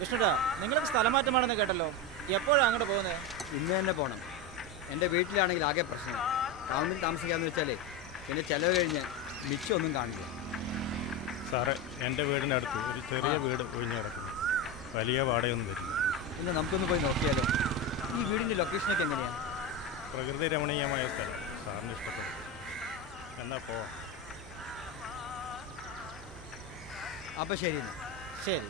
വിഷ്ണുട്ടാ, നിങ്ങൾക്ക് സ്ഥലം മാറ്റമാണെന്ന് കേട്ടല്ലോ. എപ്പോഴാണ് അങ്ങോട്ട് പോകുന്നത്? ഇന്ന് തന്നെ പോകണം. എൻ്റെ വീട്ടിലാണെങ്കിൽ ആകെ പ്രശ്നം. ടൗണിൽ താമസിക്കാമെന്ന് വെച്ചാലേ പിന്നെ ചിലവ് കഴിഞ്ഞ് മിച്ചമൊന്നും കാണില്ല. സാറേ, എൻ്റെ വീടിനടുത്ത് ഒരു ചെറിയ വീട് ഒഴിഞ്ഞു കിടക്കുന്നു. വലിയ വാടകയൊന്നും വരില്ല. പിന്നെ നമുക്കൊന്ന് പോയി നോക്കിയാലോ? ഈ വീടിൻ്റെ ലൊക്കേഷനൊക്കെ എങ്ങനെയാണ്? പ്രകൃതി രമണീയമായ സ്ഥലം സാറിന് ഇഷ്ടപ്പെടും. എന്നാൽ പോവാം. അപ്പം ശരി. ശരി.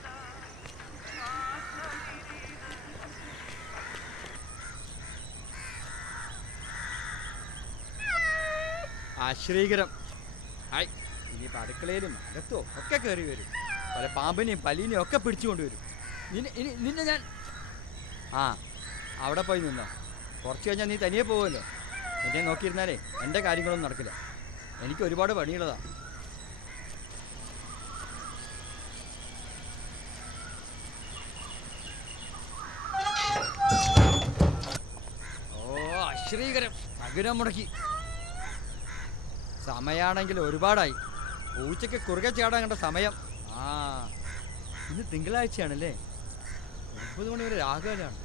ആശ്രീകരം. ആയി ഇനിയിപ്പോൾ അടുക്കളയിലും അകത്തോ ഒക്കെ കയറി വരും. പല പാമ്പിനെയും പല്ലീനെയും ഒക്കെ പിടിച്ചു കൊണ്ടുവരും. നിന്നെ ഞാൻ അവിടെ പോയി നിന്നോ. കുറച്ച് കഴിഞ്ഞാൽ നീ തനിയെ പോകുമല്ലോ. എന്നെ നോക്കിയിരുന്നാലേ എൻ്റെ കാര്യങ്ങളൊന്നും നടക്കില്ല. എനിക്ക് ഒരുപാട് പണിയുള്ളതാണ്. ആശ്രീകരം അഗ്രം മുടക്കി. സമയാണെങ്കിൽ ഒരുപാടായി. പൂച്ചയ്ക്ക് കുറുകെ ചാടാൻ കണ്ട സമയം. ഇന്ന് തിങ്കളാഴ്ചയാണല്ലേ. 9 മണി വരെ രാഘവനാണ്.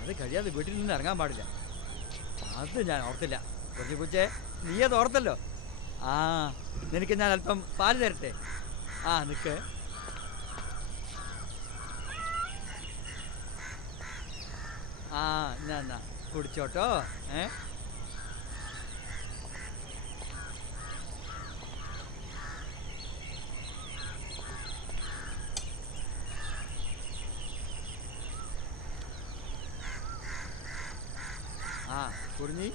അത് കഴിയാതെ വീട്ടിൽ നിന്ന് ഇറങ്ങാൻ പാടില്ല. അത് ഞാൻ ഓർത്തില്ല. കുറച്ച് പൂച്ചേ, നീ അത് ഓർത്തല്ലോ. നിനക്ക് ഞാൻ അല്പം പാല് തരട്ടെ? നിൽക്ക്. എന്നാ കുടിച്ചോട്ടോ. കുറിഞ്ഞി,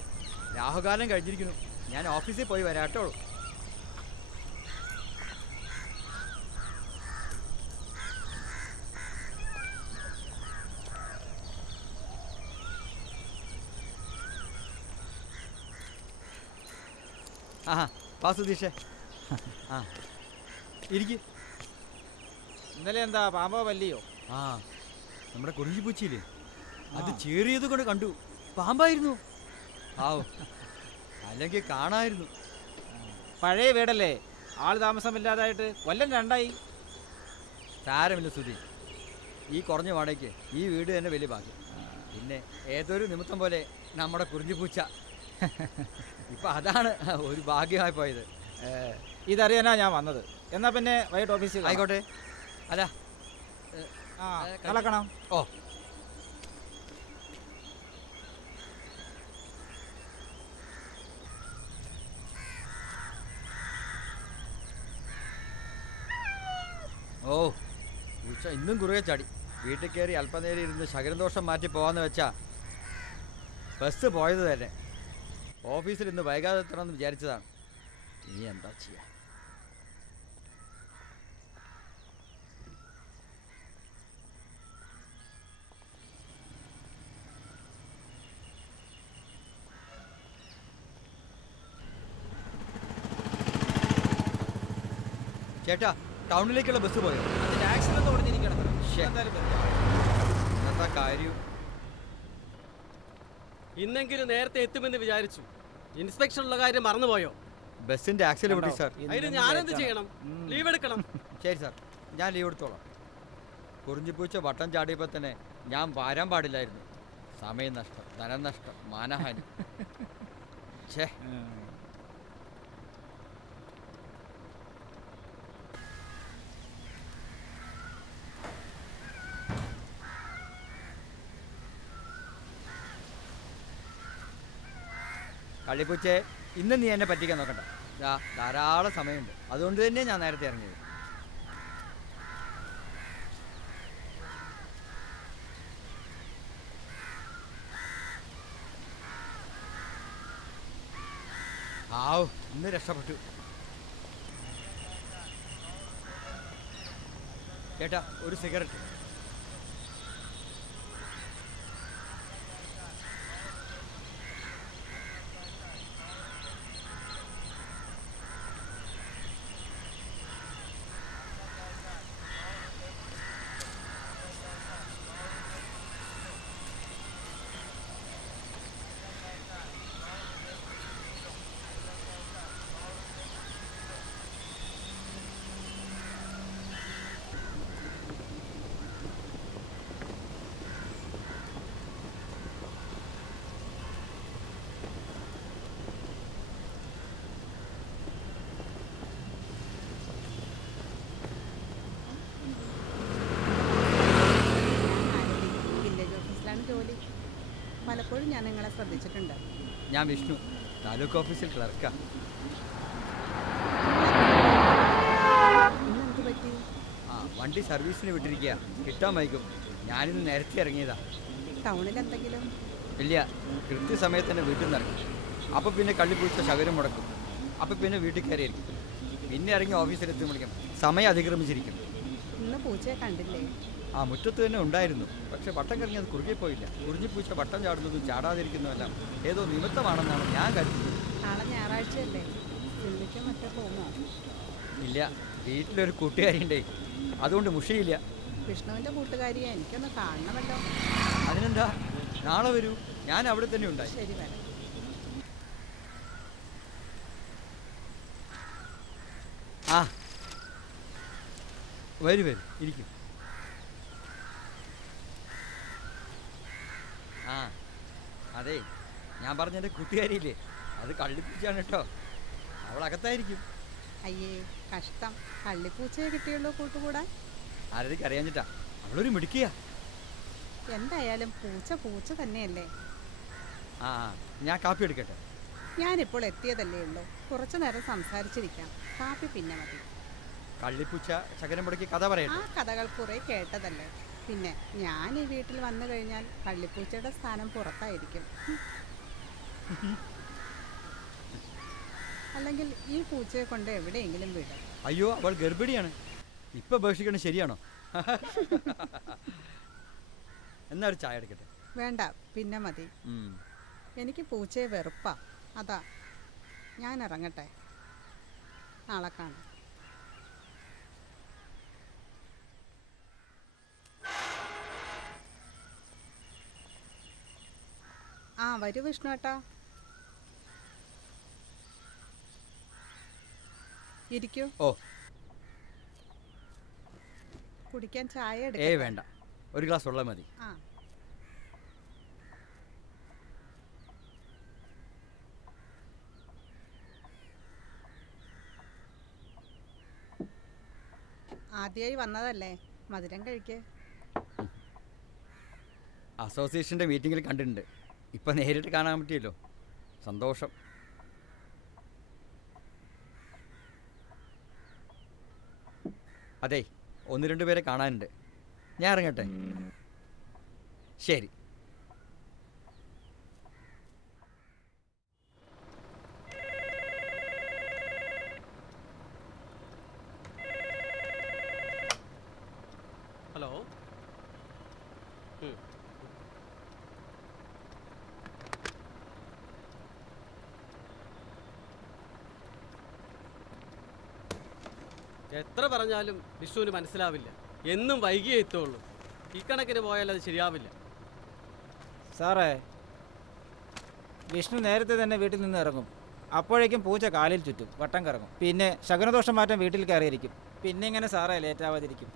രാഹുകാലം കഴിഞ്ഞിരിക്കുന്നു. ഞാൻ ഓഫീസിൽ പോയി വരാട്ടോ. വാ സുധീഷേ, ഇരിക്ക്. ഇന്നലെ എന്താ പാമ്പോ പല്ലിയോ? നമ്മുടെ കുറിഞ്ചി പൂച്ചയില്ലേ, അത് ചേറിയത് കൊണ്ട് കണ്ടു. പാമ്പായിരുന്നു. അല്ലെങ്കിൽ കാണായിരുന്നു. പഴയ വീടല്ലേ, ആൾ താമസമില്ലാതായിട്ട് കൊല്ലം 2 സാരമില്ല സുധി. ഈ കുറഞ്ഞ വാടകയ്ക്ക് ഈ വീട് തന്നെ വലിയ ഭാഗ്യം. പിന്നെ ഏതൊരു നിമിത്തം പോലെ നമ്മുടെ കുറിഞ്ഞിപ്പൂച്ച ഇപ്പം അതാണ് ഒരു ഭാഗ്യമായി പോയത്. ഇതറിയാനാ ഞാൻ വന്നത്. എന്നാ പിന്നെ വൈകിട്ട് ഓഫീസിൽ ആയിക്കോട്ടെ. അല്ല കളക്കണം. പൂച്ച ഇന്നും കുറുകെ ചാടി. വീട്ടിൽ കയറി അല്പനേരം ഇരുന്ന് ശകരദോഷം മാറ്റി പോകാമെന്ന് വെച്ചാ ബസ് പോയത് തന്നെ. ഓഫീസിൽ ഇന്ന് വൈകാതെ എത്തണമെന്ന് വിചാരിച്ചതാണ്. ഇനി എന്താ ചെയ്യാ? ചേട്ടാ, ടൗണിലേക്കുള്ള ബസ് പോയോ? ആക്സിഡന്റ് ഓടിഞ്ഞിരിക്കണം. എന്താ കാര്യം? ഇന്നെങ്കിലും നേരത്തെ എത്തുമെന്ന് വിചാരിച്ചു. ഇൻസ്പെക്ഷനുള്ള കാര്യം മറന്നുപോയോ? ബസ്സിന്റെ ആക്സിഡന്റ് പൊട്ടി സാർ. അതിന് ഞാനെന്ത് ചെയ്യണം? ലീവ് എടുക്കണം. ശരി സാർ, ഞാൻ ലീവ് എടുത്തോളാം. കുറിഞ്ഞിപ്പൂച്ച വട്ടം ചാടിയപ്പോൾ തന്നെ ഞാൻ വരാൻ പാടില്ലായിരുന്നു. സമയം നഷ്ടം, ധനം നഷ്ടം, മാനഹാനി. ഛേ, കള്ളിപ്പൂച്ചേ, ഇന്ന് നീ എന്നെ പറ്റിക്കാൻ നോക്കണ്ട. ധാരാളം സമയമുണ്ട്. അതുകൊണ്ട് തന്നെ ഞാൻ നേരത്തെ ഇറങ്ങിയത്. ഇന്ന് രക്ഷപ്പെട്ടു. ചേട്ടാ, ഒരു സിഗരറ്റ്. പലപ്പോഴും ഞാൻ നിങ്ങളെ ശ്രദ്ധിച്ചിട്ടുണ്ട്. ഞാൻ വിഷ്ണു, താലൂക്ക് ഓഫീസിൽ ക്ലർക്കാ. ഇന്നെന്ത് പറ്റി? വണ്ടി സർവീസിന് വിട്ടിരിക്കുക, കിട്ടാൻ വൈകും. ഞാനിന്ന് നേരത്തെ ഇറങ്ങിയതാ. ടൗണിൽ എന്തെങ്കിലും? ഇല്ല, കൃത്യസമയത്ത് തന്നെ വീട്ടിൽ നിന്ന് ഇറങ്ങി. അപ്പം പിന്നെ കള്ളിപ്പൂച്ച ശകരം മുടക്കും. അപ്പം പിന്നെ വീട്ടിൽ കയറിയിരിക്കും. പിന്നെ ഇറങ്ങി ഓഫീസിലെത്തുമ്പോഴേക്കും സമയം അതിക്രമിച്ചിരിക്കും. ഇന്ന് പൂച്ചയെ കണ്ടില്ലേ? മുറ്റത്ത് തന്നെ ഉണ്ടായിരുന്നു. പക്ഷെ വട്ടം കറങ്ങി അത് കുറുകെ പോയില്ല. കുറിഞ്ഞിപ്പൂച്ച വട്ടം ചാടുന്നതും ചാടാതിരിക്കുന്നതെല്ലാം ഏതോ നിമിത്തമാണെന്നാണ് ഞാൻ കരുതുന്നത്. നാളെ ഞായറാഴ്ചയല്ലേ, സിനിമയ്ക്ക് മറ്റോ പോകുമോ? ഇല്ല, വീട്ടിലൊരു കൂട്ടുകാരിയുണ്ടേ, അതുകൊണ്ട് മുഷിയില്ല. വിഷ്ണുവിൻ്റെ കൂട്ടുകാരിയെ എനിക്കൊന്ന് കാണണമല്ലോ. അതിനെന്താ, നാളെ വരൂ, ഞാൻ അവിടെ തന്നെ ഉണ്ടായി. ശരി, വരാം. വരൂ വരൂ, ഇരിക്കും. അതെ, ഞാൻ പറഞ്ഞ എൻ്റെ കൂട്ടുകാരിയില്ലേ, അത് കള്ളിപ്പൂച്ചയാണ് കേട്ടോ. അവൾ അകത്തായിരിക്കും. അയ്യേ കഷ്ടം, കള്ളിപ്പൂച്ചയെ കിട്ടിയുള്ളൂ കൂട്ടുകൂടാൻ. ആരതിക്ക് അറിയാഞ്ഞിട്ടാ, അവളൊരു മിടുക്കിയ. എന്തായാലും പൂച്ച പൂച്ച തന്നെയല്ലേ. ഞാൻ കാപ്പി എടുക്കട്ടെ? ഞാനിപ്പോൾ എത്തിയതല്ലേ ഉള്ളൂ, കുറച്ചു നേരം സംസാരിച്ചിരിക്കാം. കാപ്പി പിന്നെ മതി. കള്ളിപ്പൂച്ച ശകരം മുടക്കി കഥ പറയട്ടെ. കഥകൾ കുറെ കേട്ടതല്ലേ. പിന്നെ ഞാൻ ഈ വീട്ടിൽ വന്നു കഴിഞ്ഞാൽ കള്ളിപ്പൂച്ചയുടെ സ്ഥാനം പുറത്തായിരിക്കും. അല്ലെങ്കിൽ ഈ പൂച്ചയെ കൊണ്ട് എവിടെയെങ്കിലും വിടും. അയ്യോ, അവൾ ഗർഭിണിയാണ്. ഇപ്പൊ ഉപേക്ഷിക്കണത് ശരിയാണോ? എന്നാ ഒരു ചായ എടുക്കട്ടെ? വേണ്ട, പിന്നെ മതി. എനിക്ക് പൂച്ചയെ വെറുപ്പാ, അതാ. ഞാൻ ഇറങ്ങട്ടെ, നാളെ കാണാം. വരൂ വിഷ്ണുവേട്ടാ, ഇരിക്കൂ. കുടിക്കാൻ ചായ എടുക്കട്ടെ? വേണ്ട, ഒരു ഗ്ലാസ് വെള്ളം മതി. ആദ്യമായി വന്നതല്ലേ, മധുരം കഴിക്കേ. അസോസിയേഷൻ്റെ മീറ്റിങ്ങിൽ കണ്ടിട്ടുണ്ട്. ഇപ്പം നേരിട്ട് കാണാൻ പറ്റിയല്ലോ, സന്തോഷം. അതെ, 1-2 പേരെ കാണാനുണ്ട്. ഞാൻ ഇറങ്ങട്ടെ? ശരി. ഹലോ. എത്ര പറഞ്ഞാലും വിഷ്ണുവിന് മനസ്സിലാവില്ല. എന്നും വൈകിയേ എത്തുള്ളൂ. ഇക്കണക്കിന് പോയാൽ അത് ശരിയാവില്ല. സാറേ, വിഷ്ണു നേരത്തെ തന്നെ വീട്ടിൽ നിന്ന് ഇറങ്ങും. അപ്പോഴേക്കും പൂച്ച കാലിൽ ചുറ്റും വട്ടം കറങ്ങും. പിന്നെ ശകുനദോഷം മാറ്റാൻ വീട്ടിൽ കയറിയിരിക്കും. പിന്നെ ഇങ്ങനെ സാറേ ലേറ്റാവാതിരിക്കും.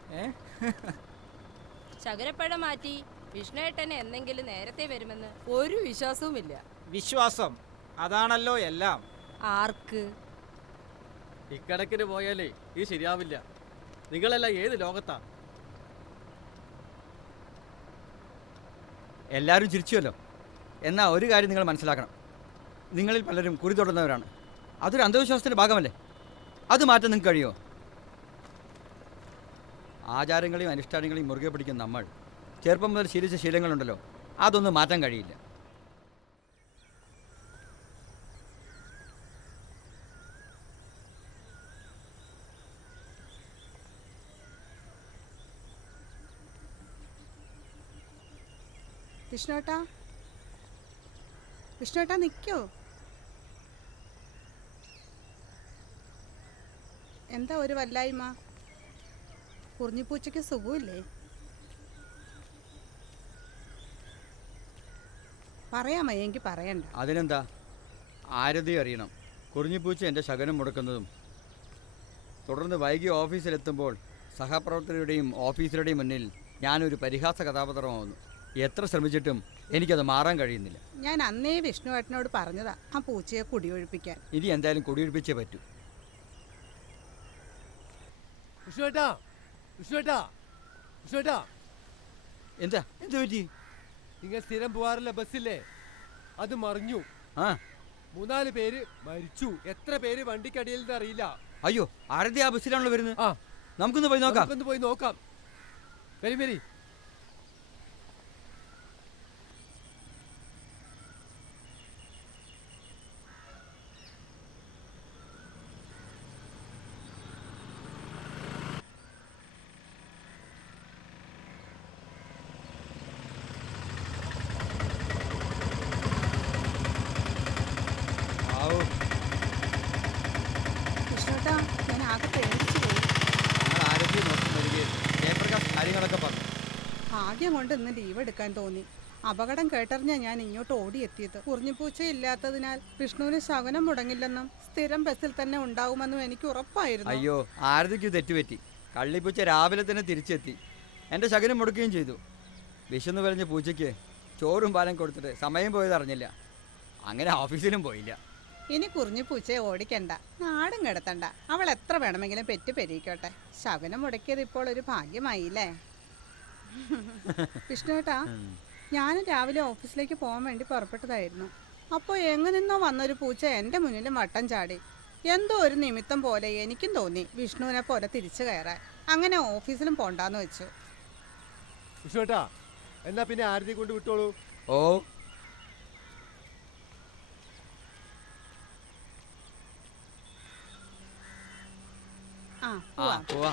ശകുനപ്പഴം മാറ്റി വിഷ്ണുവേട്ടന് എന്തെങ്കിലും നേരത്തെ വരുമെന്ന് ഒരു വിശ്വാസവുമില്ല. വിശ്വാസം അതാണല്ലോ എല്ലാം. ആർക്ക്? ഇക്കണക്കിന് പോയാലേ ഇത് ശരിയാവില്ല. നിങ്ങളെല്ലാം ഏത് ലോകത്താ? എല്ലാവരും ചിരിച്ചുവല്ലോ. എന്നാൽ ഒരു കാര്യം നിങ്ങൾ മനസ്സിലാക്കണം, നിങ്ങളിൽ പലരും കുറി തൊടുന്നവരാണ്. അതൊരു അന്ധവിശ്വാസത്തിൻ്റെ ഭാഗമല്ലേ? അത് മാറ്റാൻ നിങ്ങൾക്ക് കഴിയുമോ? ആചാരങ്ങളെയും അനുഷ്ഠാനങ്ങളെയും മുറുകെ പിടിക്കുന്ന നമ്മൾ ചെറുപ്പം മുതൽ ശീലിച്ച ശീലങ്ങളുണ്ടല്ലോ, അതൊന്നും മാറ്റാൻ കഴിയില്ല. വിഷ്ണുവേട്ടാ, വിഷ്ണുവേട്ടാ നിൽക്കോ? എന്താ ഒരു വല്ലായ്മ? കുറിഞ്ഞിപ്പൂച്ചയ്ക്ക് സുഖമില്ലേ? പറയാമോ? എങ്കിൽ പറയണ്ട. അതിനെന്താ, ആരതി അറിയണം. കുറിഞ്ഞിപ്പൂച്ച എൻ്റെ ശകനം മുടക്കുന്നതും തുടർന്ന് വൈകി ഓഫീസിലെത്തുമ്പോൾ സഹപ്രവർത്തകരുടെയും ഓഫീസറുടെയും മുന്നിൽ ഞാനൊരു പരിഹാസ കഥാപാത്രമാവുന്നു. എത്ര ശ്രമിച്ചിട്ടും എനിക്കത് മാറാൻ കഴിയുന്നില്ല. ഞാൻ അന്നേ വിഷ്ണുവേട്ടനോട് പറഞ്ഞതാ ആ പൂച്ചയെ കുടിയൊഴിപ്പിക്കാൻ. ഇനി എന്തായാലും കുടിയൊഴിപ്പിച്ചേ പറ്റൂ. വിഷ്ണുവേട്ടാ, വിഷ്ണുവേട്ടാ, വിഷ്ണുവേട്ടാ, എന്താ എന്ത് പറ്റി? നിങ്ങൾ സ്ഥിരം പോവാറില്ല ബസ്സില്ലേ? അത് മറിഞ്ഞു. ആ 3-4 പേര് മരിച്ചു. എത്ര പേര് വണ്ടിക്കടിയിൽ നിന്ന് അറിയില്ല. അയ്യോ ആരതി ആ ബസ്സിലാണല്ലോ വരുന്നത്. ആ നമുക്കൊന്ന് പോയി നോക്കാം. നമുക്കൊന്ന് പോയി നോക്കാം. വരി വരി. ആവൂ വിഷ്ണുട്ടാ ഞാൻ ആകെ പേടിച്ചു പോയി. ഞങ്ങൾ ആരോഗ്യം നോക്കി വരികയും ജയപ്രകാശ് കാര്യങ്ങളൊക്കെ പറഞ്ഞു. ഭാഗ്യം കൊണ്ട് ഇന്ന് ലീവ് എടുക്കാൻ തോന്നി. അപകടം കേട്ടറിഞ്ഞാ ഞാൻ ഇങ്ങോട്ട് ഓടിയെത്തിയത്. കുറിഞ്ഞിപ്പൂച്ച ഇല്ലാത്തതിനാൽ വിഷ്ണുവിന് ശകനം മുടങ്ങില്ലെന്നും സ്ഥിരം ബസ്സിൽ തന്നെ ഉണ്ടാവുമെന്നും എനിക്ക് ഉറപ്പായിരുന്നു. അയ്യോ ആരതിക്ക് തെറ്റുപറ്റി. കള്ളിപ്പൂച്ച രാവിലെ തന്നെ തിരിച്ചെത്തി. എൻ്റെ ശകനം മുടക്കുകയും ചെയ്തു. വിശന്ന് പറഞ്ഞ പൂച്ചയ്ക്ക് ചോറും പാലം കൊടുത്തിട്ട് സമയം പോയത് അറിഞ്ഞില്ല. അങ്ങനെ ഓഫീസിലും പോയില്ല. ഇനി കുറിഞ്ഞിപ്പൂച്ചയെ ഓടിക്കണ്ട, നാടും കിടത്തണ്ട. അവൾ എത്ര വേണമെങ്കിലും പെറ്റ് പെരിയിക്കോട്ടെ. ശകനം മുടക്കിയത് ഇപ്പോൾ ഒരു ഭാഗ്യമായില്ലേ? വിഷ്ണുവേട്ടാ, ഞാനും രാവിലെ ഓഫീസിലേക്ക് പോകാൻ വേണ്ടി പുറപ്പെട്ടതായിരുന്നു. അപ്പോൾ എങ്ങു നിന്നോ വന്നൊരു പൂച്ച എൻ്റെ മുന്നിലും വട്ടം ചാടി. എന്തോ ഒരു നിമിത്തം പോലെ എനിക്കും തോന്നി വിഷ്ണുവിനെ പോലെ തിരിച്ചു കയറാൻ. അങ്ങനെ ഓഫീസിലും പോണ്ടാന്ന് വെച്ചു. വിഷ്ണുവേട്ടാ, എന്നാ പിന്നെ ആരതി കൊണ്ട് വിട്ടോളൂ. ഓ ആ ആ പോവാം. പോവാ.